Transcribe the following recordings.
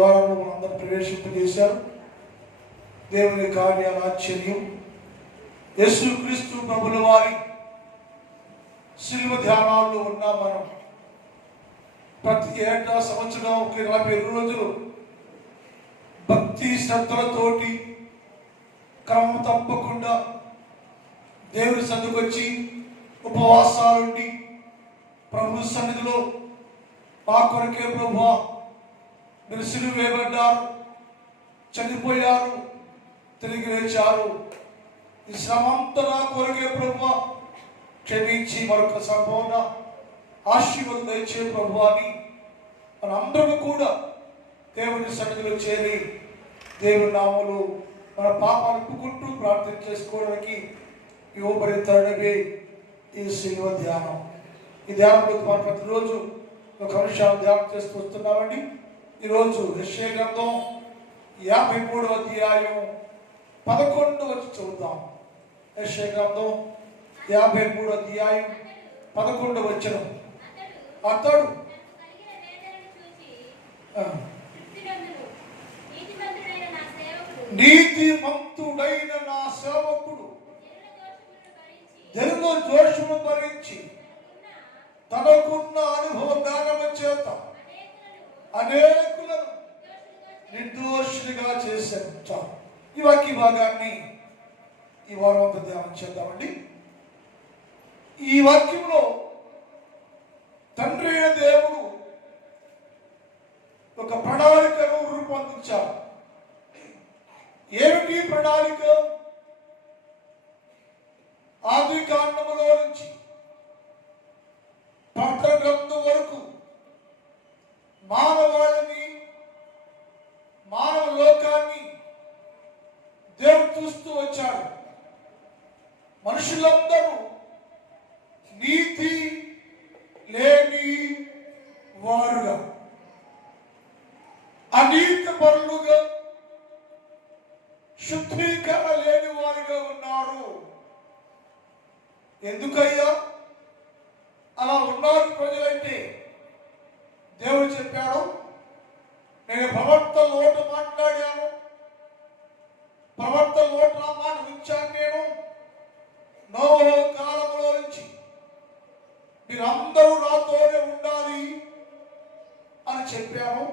వారంలో మనందరూ ప్రవేశింపజేశారు. దేవుని కార్యాల ఆశ్చర్యం. యేసుక్రీస్తు ప్రభుల వారి శిలువ ధ్యానాల్లో ఉన్న మనం ప్రతి ఏటా సంవత్సరం 40 రోజులు భక్తి శ్రద్ధలతోటి క్రమం తప్పకుండా దేవుని సన్నిధికి ఉపవాసాలుండి ప్రభు సన్నిధిలో మా కొరకే ప్రభువా మీరు సిలువ వేయబడ్డారు, చనిపోయారు, తిరిగి లేచారు, ఈ శ్రమంతా నా కొరకే ప్రభువా క్షమించి మరొక సంపూర్ణ ఆశీర్వాదం దయచే ప్రభువా అని మనందరూ కూడా దేవుని సన్నిధిలో చేరి దేవుని నామములో మన పాపాలు ఒప్పుకుంటూ ప్రార్థన చేసుకోవడానికి ఇవ్వబడిన తరుణమే ఈ శిలువ ధ్యానం. ఈ ధ్యానంలో మనం ప్రతిరోజు ఒక అంశాన్ని ధ్యానం చేస్తూ వస్తున్నామండి. ఈరోజు యెషయా గ్రంథం 53వ అధ్యాయం 11వ చదువుతాం. యెషయా గ్రంథం 53వ అధ్యాయం 11వ వచనం. అతడు నీతిమంతుడైన నా సేవకుడు జనుల దోషమును భరించి తనకున్న అనుభవ జ్ఞానము చేత అనేకులను నిర్దోషులుగా చేశారు. ఈ వాక్య భాగాన్ని ఈ వారం అంతా ధ్యానం చేద్దామండి. ఈ వాక్యంలో తండ్రి అయిన దేవుడు ఒక ప్రణాళికను రూపొందించారు. ఏమిటి ప్రణాళిక? ఆది కాండములో నుంచి ప్రకటన గ్రంథం వరకు మానవాళిని, మానవ లోకాన్ని దేవుడు చూస్తూ వచ్చాడు. మనుషులందరూ నీతి లేని వారుగా, అనీతి పరులుగా, శుద్ధీకరణ లేని వారుగా ఉన్నారు. ఎందుకయ్యా అలా ఉన్నారు ప్రజలంటే దేవుడు చెప్పాడు, నేను ప్రవక్త లోటు మాట్లాడాను, ప్రవక్త లోటు నా మాట ఉంచాను. నేను నోవహు కాలంలో నుంచి మీరందరూ నాతోనే ఉండాలి అని చెప్పాను.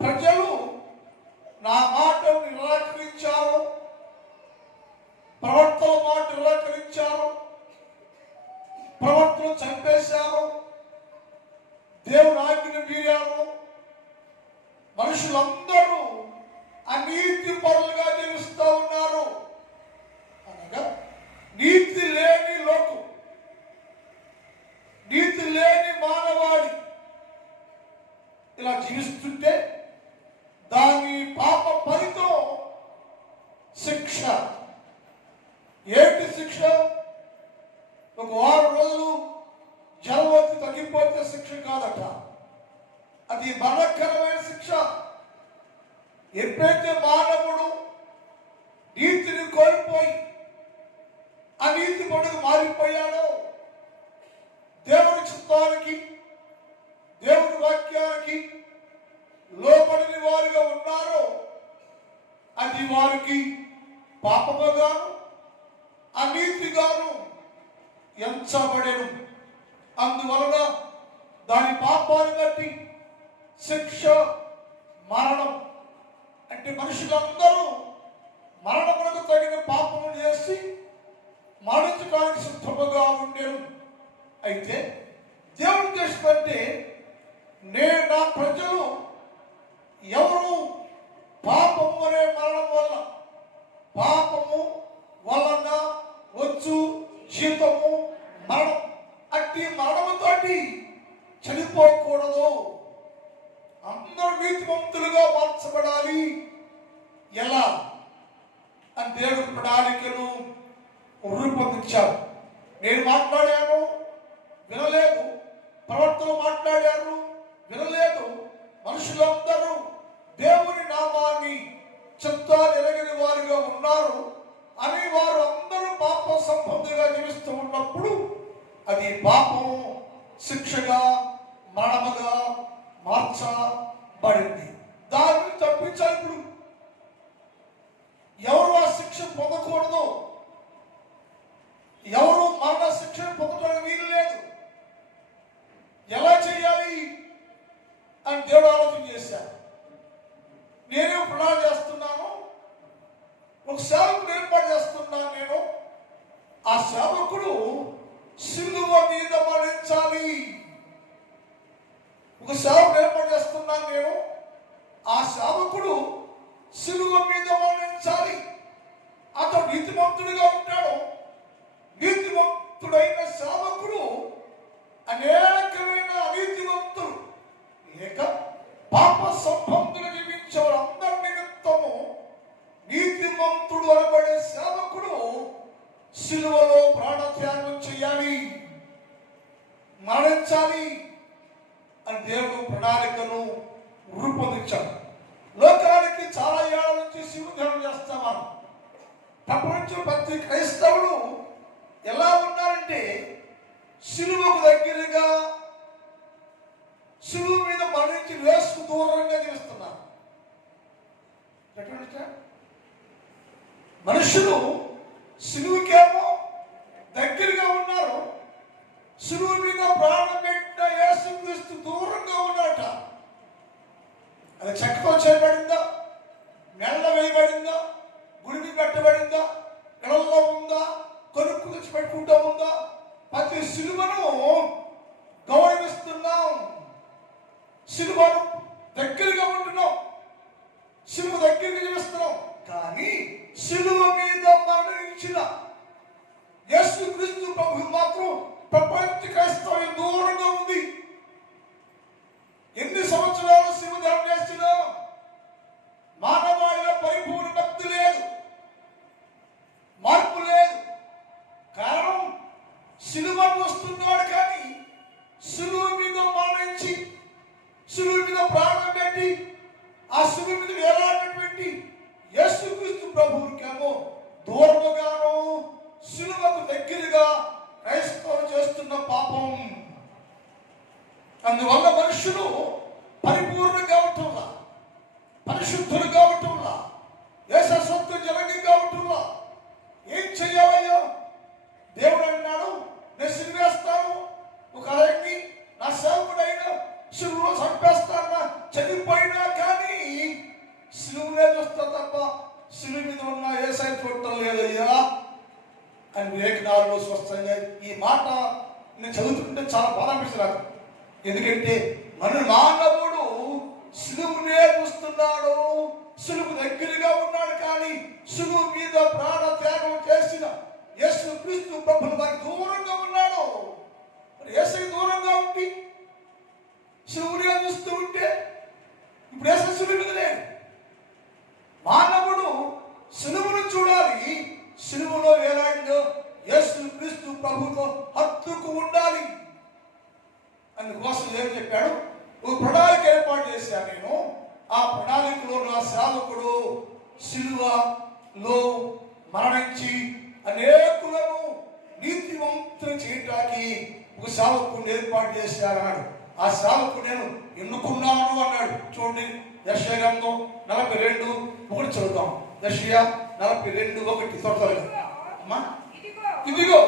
ప్రజలు నా మాటను నిరాకరించారు, ప్రవక్తల మాట నిరాకరించారు, ప్రవక్తలు చంపేశారు, దేవుని ఆజ్ఞను మీరారు. మనుషులందరూ అనీతి పరులుగా జీవిస్తూ ఉన్నారు. అనగా నీతి లేని లోకం, నీతి లేని మానవాళి ఇలా జీవిస్తుంటే దాని పాప ఫలితం శిక్ష. ఏంటి శిక్ష? ఒక 6 రోజులు జలవతి తగ్గిపోతే శిక్ష కాదట, అది మరణకరమైన శిక్ష. ఎప్పుడైతే మానవుడు నీతిని కోల్పోయి అనీతి పడుగు మారిపోయాడో, దేవుని చిత్తానికి, దేవుని వాక్యానికి లోబడిన వారుగా ఉన్నారో, అది వారికి పాపముగాను అనీతిగాను ఎంచబడెను. అందువలన దాని పాపాన్ని బట్టి శిక్ష మరణం. అంటే మనుషులందరూ మరణములకు తగిన పాపము చేసి మరణించడానికి సిద్ధముగా ఉండేను. అయితే దేవుడు చేస్తుంటే నేను నా ప్రజలు ఎవరు పాపము అనే మరణం వల్ల, పాపము వలన వచ్చు జీతము మరణం, అట్టి మరణముతోటి చనిపోకూడదు, అందరూ నీతిమంతులుగా మార్చబడాలి. ఎలా అని దేవుడి ప్రణాళికను రూపొందించారు. నేను మాట్లాడాను, వినలేదు. ప్రవక్తలు మాట్లాడారు, వినలేదు. మనుషులందరూ దేవుని నామాన్ని చిత్తాన్ని ఎరగని వారుగా ఉన్నారు అని వారు అందరూ పాప సంబంధిగా జీవిస్తూ ఉన్నప్పుడు అది పాపము శిక్షగా మరణముగా మార్చబడింది. దాని తప్పించాలి. ఇప్పుడు ఎవరు ఆ శిక్ష పొందకూడదు, ఎవరు మరణ శిక్షను పొందడానికి వీలు లేదు. ఎలా చేయాలి అని దేవుడు ఆలోచన చేశారు. నేనే ప్రణాళిక చేస్తున్నాను, ఒక సేవకుడు ఏర్పాటు చేస్తున్నాను. నేను ఆ సేవకుడు సిలువ మీద మరణించాలి. ఒక సేవకుడు ఏర్పాటు చేస్తున్నాను నేను, ఆ సేవకుడు సిలువ మీద మరణించాలి. అతడు నీతిమంతుడిగా ఉంటాడు. నీతిమంతుడైన సేవకుడు అనేకమైన అనీతిమంతులు లేక పాప సంబంధులు జీవించేవారు అందరి నిమిత్తము నీతిమంతుడు అనబడే సేవకుడు సిలువలో ప్రాణత్యాగం చేయాలి, మరణించాలి అని దేవుడు ప్రణాళికను రూపొందించాడు. లోకానికి చాలా ఏళ్ల నుంచి శివుధ్యానం చేస్తామని ప్రపంచం ప్రతి క్రైస్తవుడు ఎలా ఉన్నారంటే సిలువకు దగ్గరగా, సిలువ మీద మరణించి వేసుకు దూరంగా జీవిస్తున్నారు. మనుషులు సిలువకేమో దగ్గరగా ఉన్నారు, సిలువ మీద ప్రాణం పెట్టిన యేసుక్రీస్తు దూరంగా ఉన్నారట. అది చెక్కతో చేయబడిందా, నెల వేయబడిందా, గుడికి పెట్టబడిందా, ఇళ్లలో ఉందా, కొనుక్కు తెచ్చి పెట్టుకుంటా ఉందా, ప్రతి సిలువను గౌరవిస్తున్నాం, సిలువను దగ్గరగా ఉంటున్నాం, సిలువ దగ్గరగా జీవిస్తున్నాం. కానీ సిలువ మీద మరణించిన యేసుక్రీస్తు ప్రభు మాత్రం ప్రపంచ క్రైస్తవం దూరంగా ఉంది. ఎన్ని సంవత్సరాలు శివ ధ్యానం చేసినా మానవాళిలో పరిపూర్ణ భక్తి లేదు, మార్పు లేదు. కారణం సిలువను వస్తున్నాడు, కానీ సిలువ మీద మరణించి సిలువ మీద ప్రాణం పెట్టి ఆ సిలువ మీద వేలాడినటువంటి యేసుక్రీస్తు ప్రభువుకేమో దూరముగాను సిలువకు దగ్గరగా క్రైస్తవులు చేస్తున్న పాపం. అందువల్ల మనుషులు పరిపూర్ణ కావటంలా, పరిశుద్ధులు కావటంలా, యేసత్వ జనకి కావటంలా. ఏం చెయ్యాలయ్యో? దేవుడు అన్నాడు, నేను సిలువేస్తాను, ఒక అలాంటి నా సేవకుడైనా సిలువలో చంపేస్తానా, చనిపోయినా కానీ సిలువనే చూస్తా తప్ప సిలువ మీద ఉన్న యేసై చూడటం లేదయ్యా అని వివేకనాలు స్పష్టంగా. ఈ మాట నేను చదువుతుంటే చాలా బాధ అనిపిస్తున్నాను. ఎందుకంటే మన మానవుడు సిలువనే చూస్తున్నాడు, సిలువు దగ్గరగా ఉన్నాడు, కానీ సిలువు మీద ప్రాణ త్యాగం చేసిన యేసుక్రీస్తు ప్రభువు వారికి దూరంగా ఉన్నాడు. మరి యేసై దూరంగా ఉండి సిలువనే చూస్తూ ఉంటే ఇప్పుడు యేసై సిలువ మీద లేదు. మానవుడు సిలువను చూడాలి, సిలువలో వేలాడిలో యేసుక్రీస్తు ప్రభుతో హత్తుకు ఉండాలి. అందుకోసం ఏం చెప్పాడు? ఒక ప్రణాళిక ఏర్పాటు చేశాను నేను. ఆ ప్రణాళికలో నా సేవకుడు సిలువలో మరణించి అనేకులను నీతివంతులు చేయటానికి ఒక సేవకుడిని ఏర్పాటు చేశాడు. ఆ సేవకుడు నేను ఎన్నుకున్నాను అన్నాడు. చూడండి, యెషయా గ్రంథం 42:1 చదువుతాం. యెషయా 42:1 త్వరగా అమ్మా. ఇదిగో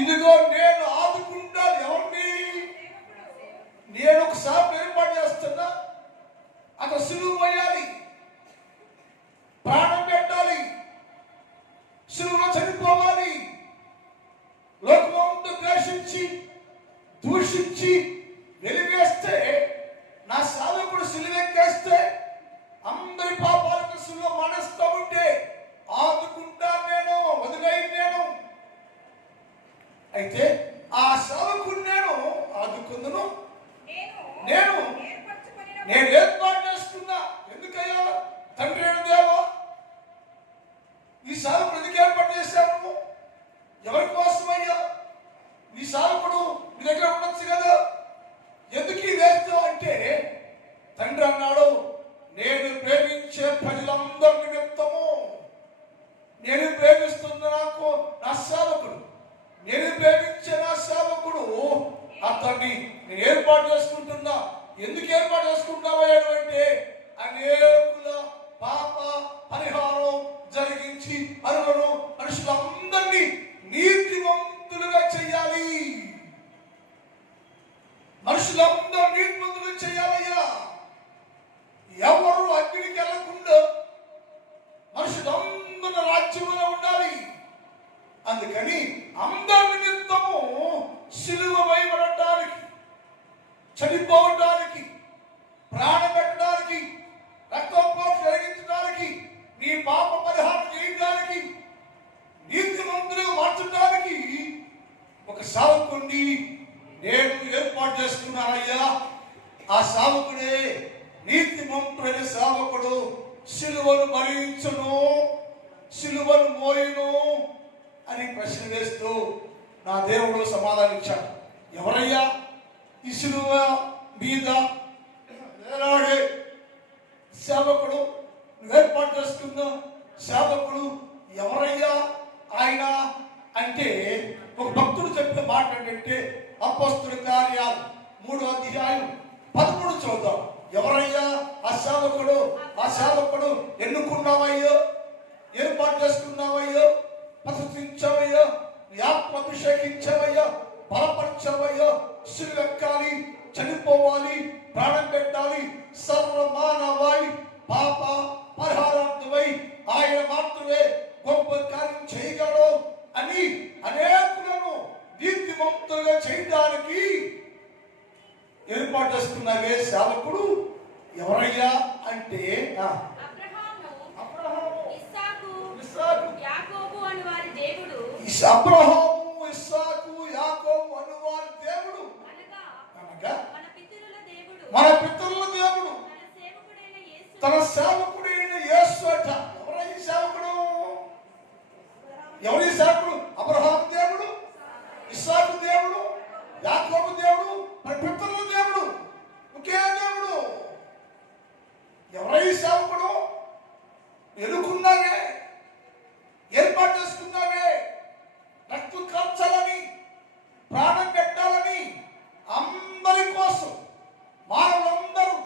ఇదిగో నేను ఆదుకుంటాను. ఎవరిని? నేను ఒక సేవకుడు ఏర్పాటు చేస్తున్నా. అతను సిలువ వేయాలి, ప్రాణం పెట్టాలి, సిలువలో చనిపోవాలి. లోకమంతా ద్వేషించి దూషించి వెలివేస్తే, నా సేవకుడు సిలువెక్కేస్తే అందరి పాపాలకు సిలువ మరణిస్తూ ఉంటే ఆదుకుంటాను నేను, వదిలేయి నేను. అయితే ఆ సేవకుడు నేను ఆదుకుందును. నేను ఏర్పాటు చేసుకున్నా. ఎందుకయ్యా తండ్రి దేవా, ఈ సేవకుడు ఎందుకు ఏర్పాటు చేశావు? ఎవరి కోసమయ్యా? నీ సేవకుడు నీ దగ్గర ఉండొచ్చు కదా, ఎందుకు వేస్తావు అంటే, తండ్రి అన్నాడు, నేను ప్రేమించే ప్రజలందరి నిమిత్తము, నేను ప్రేమిస్తున్న నాకు నా సేవకుడు, నేను ప్రేమించే నీతిమంతుడైన సేవకుడు సిలువను భరించును, సిలువను మోయును అని ప్రశ్న వేస్తూ నా దేవుడు సమాధానం ఇచ్చాడు. ఎవరయ్యా ఈ సిలువ మీద వేలాడే సేవకుడు, ఏర్పాటు చేసుకున్న సేవకుడు ఎవరయ్యా ఆయన అంటే ఒక భక్తుడు చెప్పిన మాట ఏంటంటే అపోస్తలుల కార్యాలు 3వ అధ్యాయం 13 చూద్దాం. ఎవరయ్యా ఆ సేవకుడు? ఆ సేవకుడు ఎన్నుకున్నావయ్యో, ఏర్పాటు చేసుకున్నావయ్యో, ప్రశంసించావయ్యో, అభిషేకించావయ్యో, బలపరిచావయ్యో, సిలువెక్కాలి, చనిపోవాలి, ప్రాణం పెట్టాలి, సర్వమానవాళి పాప పరిహారార్థమై ఆయన మాత్రమే గొప్ప కార్యం చేయగలడు అని అనేకులను నీతిమంతులుగా చేయడానికి ఏర్పాటు చేసుకున్నావే సేవకుడు ఎవరయ్యా అంటే అబ్రహాము, ఇస్సాకు, యాకోబు అను వారి దేవుడు. అబ్రహాము, ఇస్సాకు, యాకోబు అను వారి దేవుడు అనగా మన పితరుల దేవుడు, తన సేవకుడైన యేసు అట. ఎవరై సేవకుడు? ఎవరి సేవకుడు? అబ్రహాము దేవుడు, ఇస్సాకు దేవుడు, యాకోబు దేవుడు, మన పితరుల దేవుడు, ఒకే దేవుడు. ఎవరై సేవకుడు? ఎన్నుకున్నావే, ఏర్పాటు చేసుకున్నావే, రక్తం కాల్చాలని, ప్రాణం పెట్టాలని, అందరి కోసం మానవులందరూ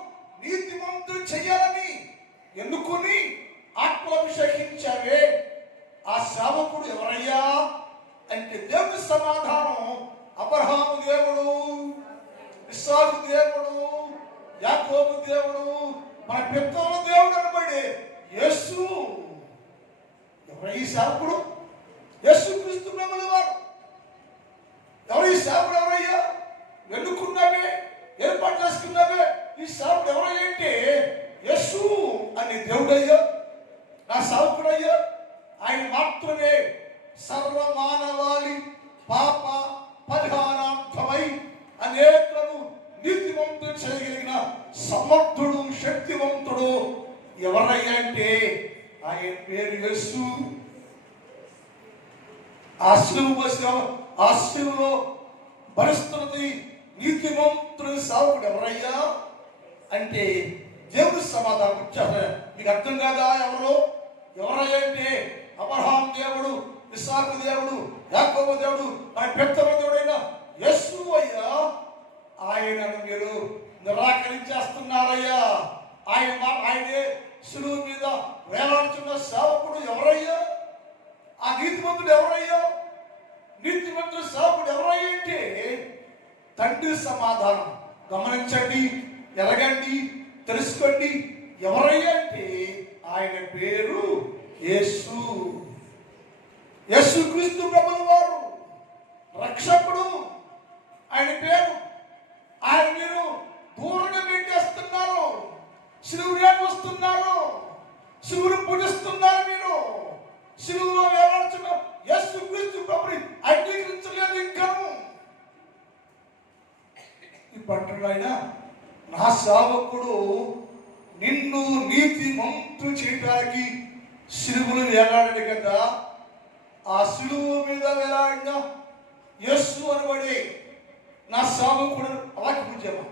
నీతిమంతులు చేయాలని ఎన్నుకుని ఆత్మాభిషేకించావే. ఆ సేవకుడు ఎవరయ్యా అంటే దేవుని సమాధానం అబ్రహాము దేవుడు, ఇస్సాకు దేవుడు, యాకోబు దేవుడు, మన పితరుల దేవుడు అనబడే యేసు. ఎవరై సేవకుడు? యేసు క్రీస్తు ప్రభువు వారు. ఎవరు ఈ సేవకుడు? ఎవరయ్యా? ఎన్నుకున్నావే, ఏర్పాటు చేసుకున్నావే. ఈ సేవకుడు ఎవరయ్యా అంటే యేసు అని దేవుడయ్యా, నా సేవకుడయ్యా. ఆయన మాత్రమే సర్వమానవాళి పాప పరిహారార్థమై అనేకులను నీతిమంతులు చేయగలిగిన సమర్థుడు, శక్తివంతుడు. ఎవరయ్యా అంటే ఆయన పేరు యేసు. ఆ శిలువలో భరిస్తున్నది నీతిమంతుడు సేవకుడు ఎవరయ్యా అంటే దేవుని సమాధానం ఇచ్చారు. మీకు అర్థం కాదా? ఎవరయ్యా అంటే అబ్రహాము దేవుడు, ఇస్సాకు దేవుడు, యాకోబు దేవుడు, ఆయన పితరుల దేవుడైన యేసు అయ్యా. ఆయనను మీరు నిరాకరించేస్తున్నారయ్యా. ఆయనే శిలువ మీద వేలాడుతున్న సేవకుడు ఎవరయ్యా? ఆ నీతిమంతుడు ఎవరయ్యా? నీతిమంతుడు సేవకుడు ఎవరయ్యా అంటే తండ్రి సమాధానం. గమనించండి, ఎరగండి, తెలుసుకోండి. ఎవరయ్యా అంటే ఆయన పేరు యేసు. యేసు క్రీస్తు ప్రభువు వారు రక్షకుడు. ఆయన పేరు. ఆయన మీరు దూరంగా పెట్టేస్తున్నారు, సిలువను వస్తున్నారు, సిలువను పూజిస్తున్నారు. మీరు సిలువలో వేలాడుతున్న యేసు క్రీస్తు ప్రభుని అంగీకరించలేదు. ఇంకా ఇప్పుడు ఆయన నా సేవకుడు నిన్ను నీతిమంతులు చేయడానికి సిలువను వేలాడాడు కదా. ఆ సిలువ మీద వేలాడిన యేసు అనబడి నా సేవకుడు అలాగే పూజమా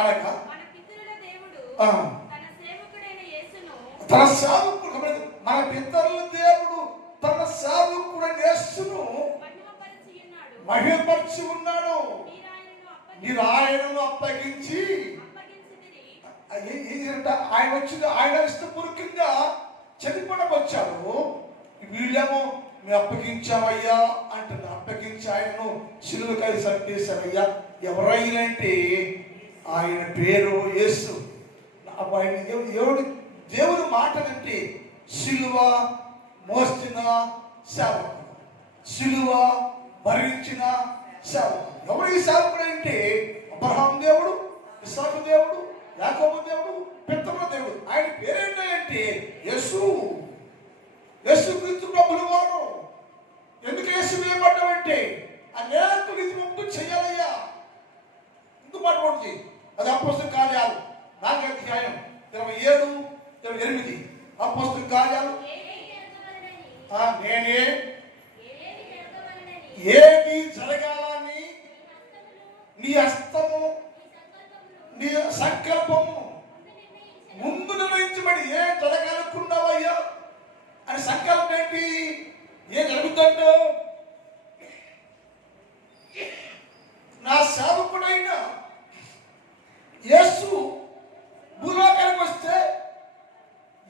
అనగా తన సేవకుడు, మన పితరుల దేవుడు తన సేవకుడైన యేసును మహిమపరిచి ఉన్నాడు. మీరు ఆయనను అప్పగించి ఆయన వచ్చింది, ఆయన ఇష్టపూర్వకంగా చనిపోవడం వచ్చాడు. వీళ్ళేమో మేము అప్పగించామయ్యా అంటున్నా. అప్పగించి ఆయనను సిలువకై సంపేశామయ్యా. ఎవరైనా అంటే ఆయన పేరు యేసు. ఆయన దేవుని మాటలంటే సిలువ మోసిన సేవకుడు, సిలువ భరించిన సేవకుడు. ఎవరు ఈ సేవకుడు అంటే అబ్రహాము దేవుడు, ఇస్సాకు దేవుడు, యాకోబు దేవుడు, పితరుల దేవుడు. ఆయన పేరేంటంటే యేసు. యేసు క్రీస్తు ప్రభువు వారు. ఎందుకు యేసు వేయబడ్డామంటే అనేక నీతిమంతులు చేయాలయ్యా. ఎందుకు పట్టుకోండి, అది అపోస్తలుల కార్యాలు సంకల్పము ముందు నిర్ణయించబడి ఏం జరగాలనుకున్నావయ్యా అని సంకల్పం ఏంటి? ఏం జరుగుతుందో నా సేవకుడైన యేసు భూలోకానికి వస్తే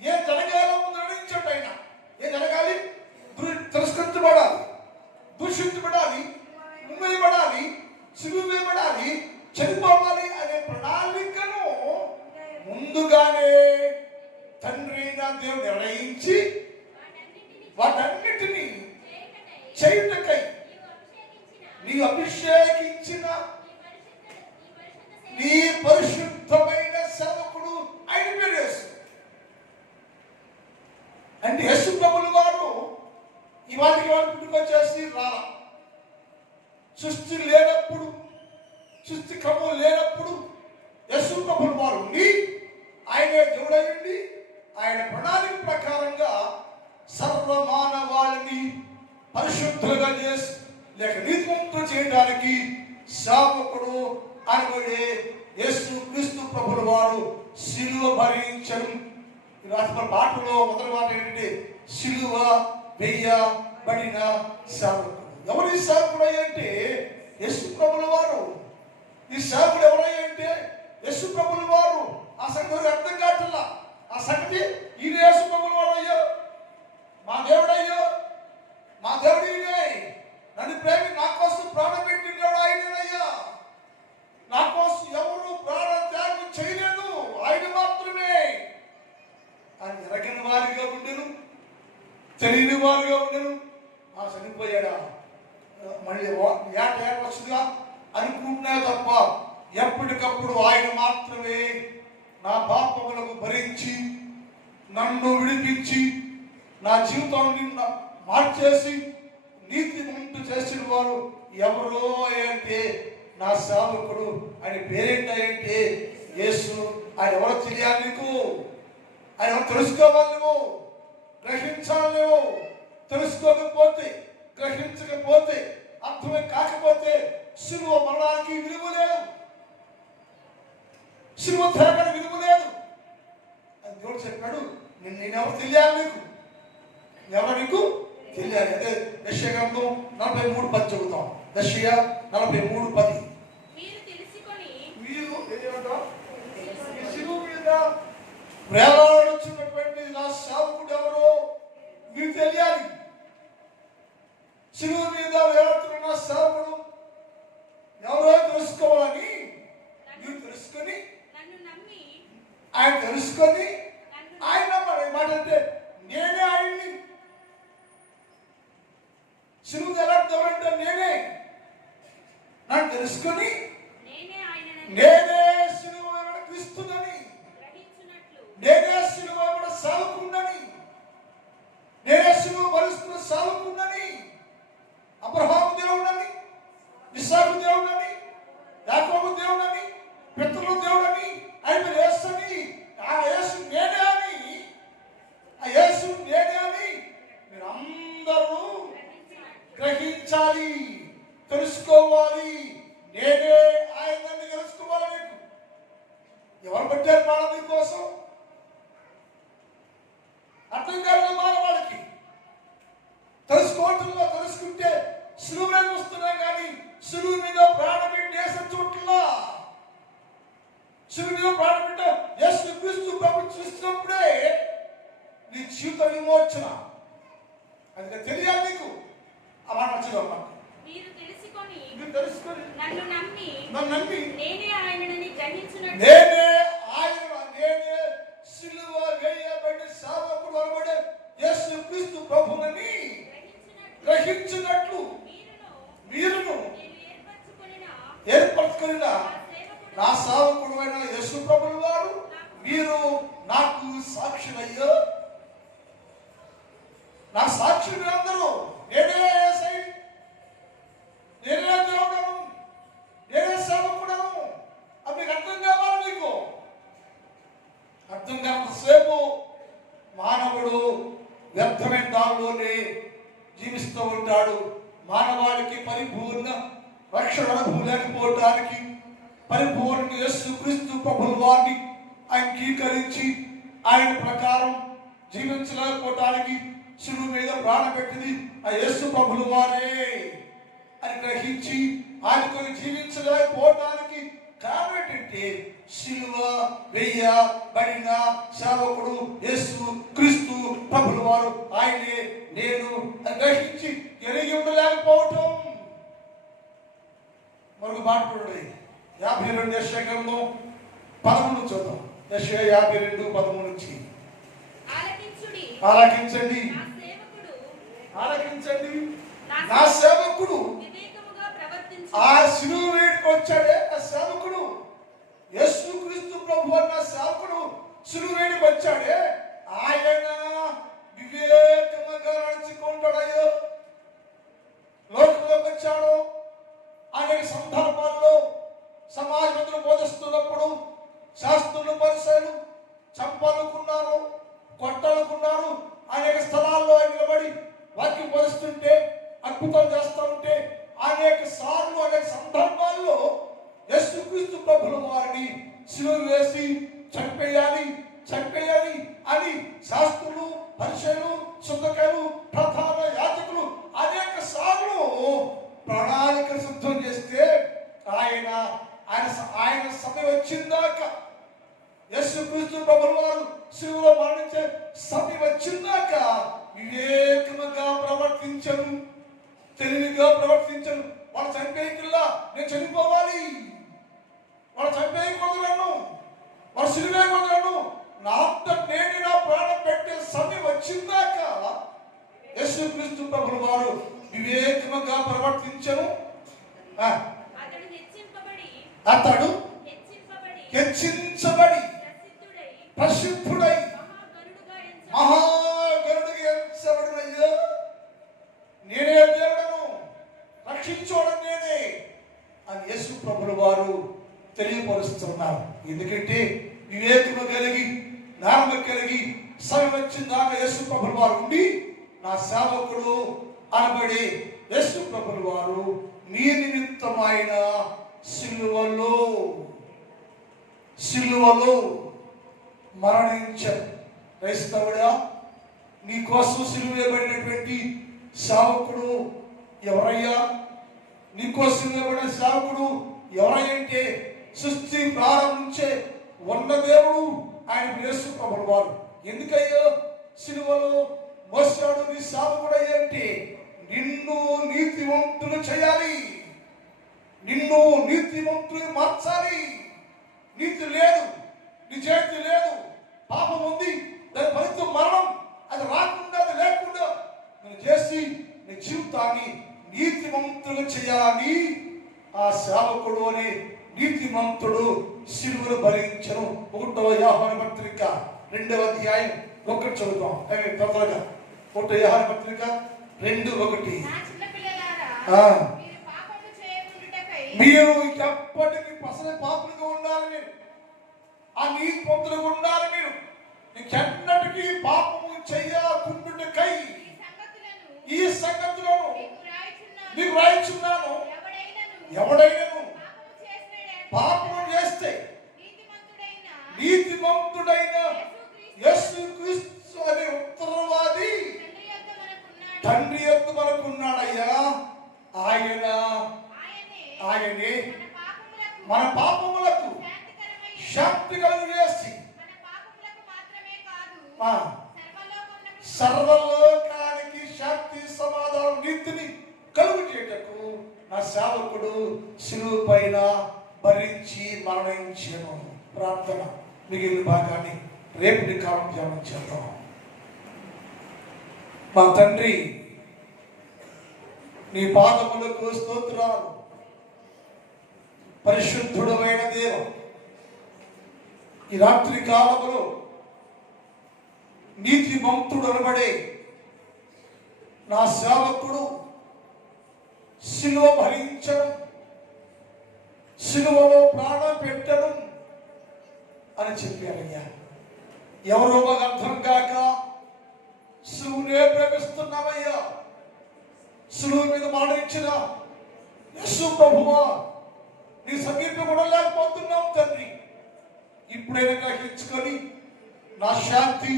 ఏం జరగాలో ముందు నిర్ణయించాడు ఆయన. ఏం జరగాలి? తిరస్కరించబడాలి, దూషించబడాలి, ఉమ్మేయబడాలి, సిలువ వేయబడాలి, చనిపోవాలి అనే ప్రణాళికను ముందుగానే తండ్రి నా దేవుడు నిర్ణయించి వాటన్నిటినీ చేయుటకై నీ అభిషేకించిన నీ పరిశుద్ధమైన సేవకుడు ఆయన పేరు యేసు. అంటే యేసు ప్రభువుల వారు ఇవాటికి వాడు పుట్టుకొచ్చేసి రాలా. సృష్టి లేనప్పుడు, సృష్టి క్రమం లేనప్పుడు యేసు ప్రభువుల వారు ఉండి ఆయనే దేవుడయ్యండి ఆయన ప్రణాళిక ప్రకారంగా సర్వమానవాళిని పరిశుద్ధులుగా చేసి లేక నీతిమంతులు చేయడానికి సేవకుడు అనబడే యేసు క్రీస్తు ప్రభువుల వారు సిలువ భరించడం. రాసిన పాటలో మొదటి మాట ఏంటంటే సిలువ వేయబడిన సేవకుడు. ఎవరి సేవకుడు అంటే యేసు ప్రభువుల వారు. ఈ సేవకుడు ఎవరయ్యంటే యేసు ప్రభువుల వారు. ఆ సంగతి అర్థం కావట్లా. ఆ సంగతి ఈయన యేసు ప్రభువుల వారు అయ్యో, మా దేవుడయ్యో, మా దేవుడు ఈయనే. నన్ను ప్రేమి నా కోసం ప్రాణం పెట్టినాడు ఆయనయ్యా. నా కోసం ఎవరు ప్రాణ త్యాగం చేయలేదు, ఆయన మాత్రమే. ఆయన ఎరగని వారిగా ఉండను, తెలియని వారిగా ఉండను. ఆ చనిపోయాడా మళ్ళీ ఏట వచ్చిందిగా అనుకుంటున్నా తప్ప ఎప్పటికప్పుడు ఆయన మాత్రమే నా పాపములకు భరించి నన్ను విడిపించి నా జీవితాన్ని మార్చేసి నీతిమంతు చేసిన వారు ఎవరో అంటే నా సేవకుడు. ఆయన పేరేంటంటే యేసు. ఆయన ఎవరో తెలియాలి నీకు, ఆయన ఎవరు తెలుసుకోవాలి నువ్వు, గ్రహించాలి నువ్వు. తెలుసుకోకపోతే, గ్రహించకపోతే, అర్థమే కాకపోతే సిలువ మరణానికి విలువ లేదు, సిలువ త్యాగానికి విలువ లేదు అని దేవుడు చెప్పాడు. నేనెవరు తెలియాలి నీకు, ఎవరు నీకు తెలియాలి. అదే యెషయా గ్రంథం 43:10 చదువుతాం. యెషయా 43:10. మీరు ఈ సిలువ మీద వేలాడుచున్నటువంటి నా సేవకుడు ఎవరో మీరు తెలియాలి. సిలువ మీద వేలాడుతున్న నా సేవకుడు ఎవరో తెలుసుకోవాలని మీరు తెలుసుకొని ఆయన తెలుసుకొని ఆయన మాట అంటే నేనే ఆయన్ని. సిలువ ఎవరంటే నేనే. నన్ను తెలుసుకొని నేనే సిలువ క్రీస్తునని, నేనే సిలువ సేవకుందని, నేనే సిలువ భరిస్తున్న సేవకుందని, అబ్రహాము దేవుడని, ఇస్సాకు దేవుడని, యాకోబు దేవుడని, పితరుల దేవుడని, ఆయన యేసుని, ఆ యేసు నేనే అని, ఆ యేసు నేనే అని మీరు అందరూ గ్రహించాలి, తెలుసుకోవాలి. నేనే ఆయనని తెలుసుకోవాలి. మీకు ఎవరు పెట్టారు మానవ కోసం? అర్థం కాదు మానవాళ్ళకి. తెలుసుకోవటంలో తెలుసుకుంటే సులువు మీద వస్తున్నాం కానీ సులువు మీద ప్రాణం పెట్టేసే చోట్ల సులువు మీద ప్రాణం పెట్ట యేసు క్రీస్తు ప్రభు చూసినప్పుడే నీ జీవిత విమోచన. అందుకే తెలియాలి నీకు. ఆ మాట నచ్చదమ్మా. మీరు తెలుసుకొని నన్ను నమ్మి నేనే సిలువ వేయబడిన సేవకుడు అనబడే యేసు క్రీస్తు ప్రభువుని గ్రహించినట్లు మీరును ఏర్పరచుకొనిన నా సేవకుడు అయిన యేసు ప్రభువుల వారు మీరు నాకు సాక్షులయ్యో. నా సాక్షులు అందరూ నేనే దేవుడను, నేనే సేవకుడను. అది మీకు అర్థం కావాలి. మీకు అర్థం కానంతసేపు మానవుడు వ్యర్థమైన దానిలోనే జీవిస్తూ ఉంటాడు. మానవాళికి పరిపూర్ణ రక్షణ అనుభవం లేకపోవడానికి పరిపూర్ణ యేసు క్రీస్తు ప్రభుల వారిని అంగీకరించి ఆయన ప్రకారం జీవించలేకపోవటానికి శిలువ మీద ప్రాణం పెట్టింది ఆ యేసు ప్రభుల వారే అని గ్రహించి ఆయనతో జీవించలేకపోవటానికి కారణం ఏంటంటే శిలువ వేయబడిన సేవకుడు యేసు క్రీస్తు ప్రభుల వారు ఆయనే నేను గ్రహించి ఎరిగి ఉండలేకపోవటం. మరొక మాట చూడండి, 52 యెషయా గ్రంథం 13 చూద్దాం. యెషయా 52:13 నుంచి ఆలకించండి, ఆలకించండి, నా సేవకుడు ఆ శిలువ వేడికి వచ్చాడే, ఆ సేవకుడు యేసు క్రీస్తు ప్రభు అన్న సేవకుడు శిలువ వేడికి వచ్చాడే, ఆయన వివేకముగా నడుచుకుంటాడయ్యో. లోకంలోకి వచ్చాడు, అనేక సందర్భాల్లో సమాజంలో బోధిస్తున్నప్పుడు శాస్త్రులు పరిసరులు చంపాలనుకున్నారు, కొట్టాలనుకున్నారు. అనేక స్థలాల్లో నిలబడి వాక్యం బోధిస్తుంటే అద్భుతం చేస్తూ ఉంటే అనేక సార్లు అనేక సందర్భాల్లో యేసుక్రీస్తు ప్రభుల వారిని శిలువ వేసి చంపేయాలి చంపేయాలి అని శాస్త్రులు పరిసరులు సుందకాయలు ప్రధాన యాజకులు అనేక సార్లు ప్రణాళిక సిద్ధం చేస్తే ఆయన ఆయన ఆయన సమయం వచ్చిందాక యేసుక్రీస్తు ప్రభుల వారు శిలువలో మరణించే సమయం వచ్చిందాక వివేకముగా ప్రవర్తించను, తెలివిగా ప్రవర్తించను. వాళ్ళు చంపేయకుల్లా నేను చనిపోవాలి, వాళ్ళు చంపేయకూడదు, నన్ను వాళ్ళు సిలువేయకూడదు, నన్ను నా అంత నేను నా ప్రాణం పెట్టే సమయం వచ్చిందాక యేసుక్రీస్తు ప్రభుల వారు వివేకముగా ప్రవర్తించను. అతడు హెచ్చించబడి ప్రసిద్ధుడై మహాగరుడుగా ఎంచబడినయ్యా. నేనే దేవుడను, రక్షించోడం నేనే అని యేసు ప్రభుల వారు తెలియపరుస్తున్నారు. ఎందుకంటే వివేకము కలిగి జ్ఞానము కలిగి సమయం వచ్చిందాక యేసు ప్రభుల వారు ఉండి నా సేవకుడు అనబడి యేసు ప్రభుల వారు మీ నిమిత్తమైన సిలువలో మరణించారు. క్రైస్తవుడా, నీ కోసం సిలువ వేయబడినటువంటి సేవకుడు ఎవరయ్యా? నీకోసం వేయబడిన సేవకుడు ఎవరయ్యంటే సృష్టి ప్రారంభించే ఉన్న దేవుడు ఆయన యేసు ప్రభుల వారు. ఎందుకయ్యా సిలువలో మోసాడు నీ సేవకుడు అయ్యంటే నిన్ను నీతివంతులు చేయాలి, నిన్ను నీతివంతులు మార్చాలి. నీతి లేదు, నిజాయితీ లేదు, పాపం ఉంది, దాని ఫలితం మరణం. అది రాకుండా అది లేకుండా నేను చేసి నీ జీవితాన్ని నీతివంతులు చేయాలి. ఆ సేవకుడు అనే నీతిమంతుడు సిలువను భరించను. 1వ యోహాను పత్రిక 2వ అధ్యాయం 1 చదువుతాం తొందరగా. 1వ యోహాను పత్రిక 2:1. మీరు ఎప్పటికీ అసలు పాపులుగా ఉండాలి, మీరు ఆ నీతిమంతులుగా ఉండాలి. మీరు నీకెన్నటికీ పాపము చేయకుండుటకై ఈ సంగతులను మీకు రాయించున్నాను. ఎవడైనను పాపము చేస్తే నీతిమంతుడైన యేసుక్రీస్తు అనే ఉత్తరవాది తండ్రి యొద్ద మనకున్నాడయ్యా. ఆయనే మన పాపములకు శాంతి కలుగజేసి సర్వలోకానికి శాంతి సమాధానం నీతిని కలుగు చేయటకు నా సేవకుడు శిలువ పైన భరించి మరణించెను. ప్రార్థన మిగిలిన భాగాన్ని రేపటి కాలం ధ్యానం చేద్దాం. మా తండ్రి, నీ పాదములకు స్తోత్రాలు. పరిశుద్ధుడమైన దేవ, ఈ రాత్రి కాలములో నీతిమంతుడు అనబడే నా సేవకుడు శిలువ భరించడం, శిలువలో ప్రాణం పెట్టడం అని చెప్పారయ్యా. ఎవరో మాకు అర్థం కాక శిలువనే నీ సమీపం కూడా లేకపోతున్నాం తండ్రి. ఇప్పుడైనా గ్రహించుకొని నా శాంతి,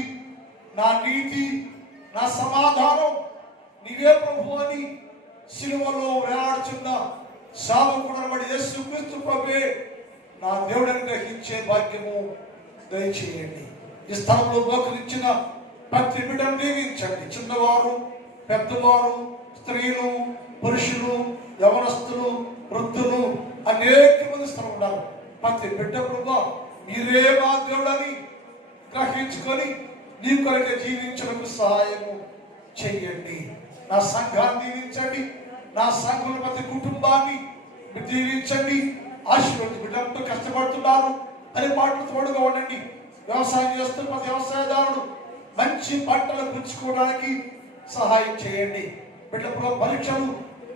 నా నీతి, నా సమాధానం నీవే ప్రభు అని సిలువలో వేలాడుచున్న సావకుడైన యేసుక్రీస్తు ప్రభువే నా దేవుడని గ్రహించే భాగ్యము దయచేయండి. ఈ స్థలంలో మోకరించిన ప్రతి బిడ్డను దీవించండి. చిన్నవారు, పెద్దవారు, స్త్రీలు, పురుషులు, యవనస్తులు, వృద్ధులు అనేక మంది స్థలం ఉన్నారు. ప్రతి బిడ్డ ప్రభు మీరే మా దేవుడని గ్రహించుకొని నీ కొరకు జీవించడానికి సహాయము చెయ్యండి. నా సంఘాన్ని దీవించండి. నా సంఘంలో ప్రతి కుటుంబాన్ని దీవించండి. ఆశీర్వదించి బిడ్డలతో కష్టపడుతున్నారు అనే మాటలు తోడుగా ఉండండి. వ్యవసాయం చేస్తున్న ప్రతి వ్యవసాయదారుడు మంచి పంటలు పుచ్చుకోవడానికి సహాయం చేయండి. బిడ్డ పరీక్షలు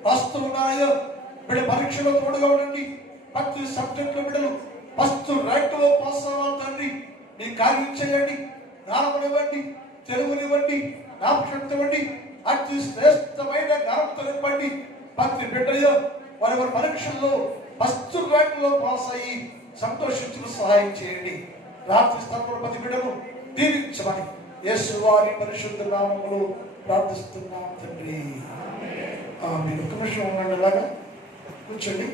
వస్తున్నాయో బిడ్డ పరీక్షలో తోడుగా ఉండండి. ప్రతి సబ్జెక్టులో బిడ్డలు ఫస్ట్ ర్యాంకులో పాస్ అవ్వాలి తండ్రి. నీ కార్యం చేయండి. జ్ఞానమునివ్వండి, తెలుగునివ్వండి, జ్ఞాపకశక్తి ఇవ్వండి, అతి శ్రేష్టమైన జ్ఞానంతో నింపండి. ప్రతి బిడ్డయో వారి పరీక్షల్లో ఫస్ట్ ర్యాంకులో పాస్ అయ్యి సంతోషించుకు సహాయం చేయండి. రాత్రి స్థలంలో ప్రతి బిడ్డను దీవించమని యేసు వారి పరిశుద్ధ నామములో ప్రార్థిస్తున్నాం తండ్రి. మీరు ఒక నిమిషం ఉండండి, అలాగా కూర్చోండి.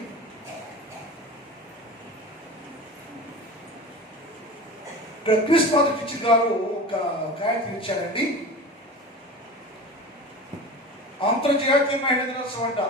ఇక్కడ క్రిస్మస్ టీచర్ గారు ఒక గాయత్రి ఇచ్చారండి. అంతర్జాతీయ మహిళా దినోత్సవం అంట.